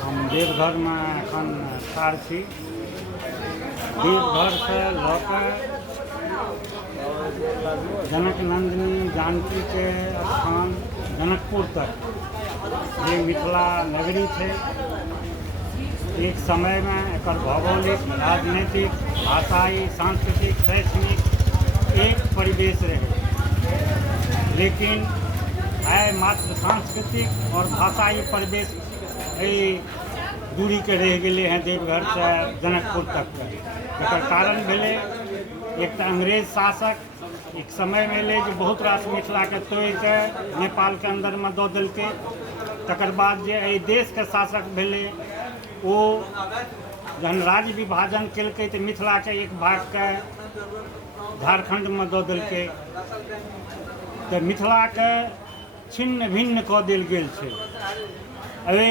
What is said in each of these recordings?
हम देवघर में एखन ठाढ़ छी। देवघर से लऽ कऽ जनक नंदिनी जानकी के स्थान जनकपुर तक जे मिथिला नगरी है, एक समय में एक भौगोलिक, राजनीतिक, भाषाई, सांस्कृतिक, शैक्षणिक एक परिवेश रहे। लेकिन आइ मात्र सांस्कृतिक और भाषाई परिवेश दूरी के रह गए हैं देवघर से जनकपुर तक। एक कारण भेले एक तो अंग्रेज शासक एक समय में ले जो बहुत रास मिथिला के तोड़ के नेपाल के अंदर में दऽ देलकै। तकर बाद जे देश के शासक भेले वो जहन राज्य विभाजन केलकै तो मिथिला के एक भाग के झारखंड में दऽ देलकै, तो मिथिला के छिन्न भिन्न कऽ देल गेल छै। अभी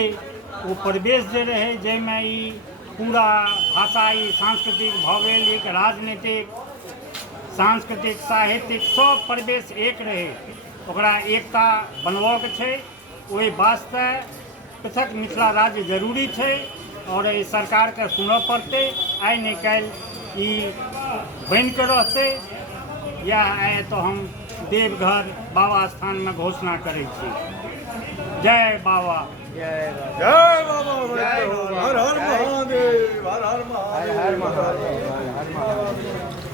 वो परिवेश जे रहे जैमे ई पूरा भाषाई, सांस्कृतिक, भौगोलिक, राजनीतिक, सांस्कृतिक, साहित्यिक सब परिवेश एक रहे, ओकरा एकता बनबऽ के छै। ओहि वास्ते पृथक मिथिला राज्य जरूरी है और सरकार के सुनऽ पड़ते। आइ नहीं काल्हि ई बन के रहते या आइ तो हम देवघर बाबा स्थान में घोषणा करै छी। जय बाबा, जय बाबा, हर हर महादेव, हर हर महादेव, हर हर महादेव, हर हर महादेव।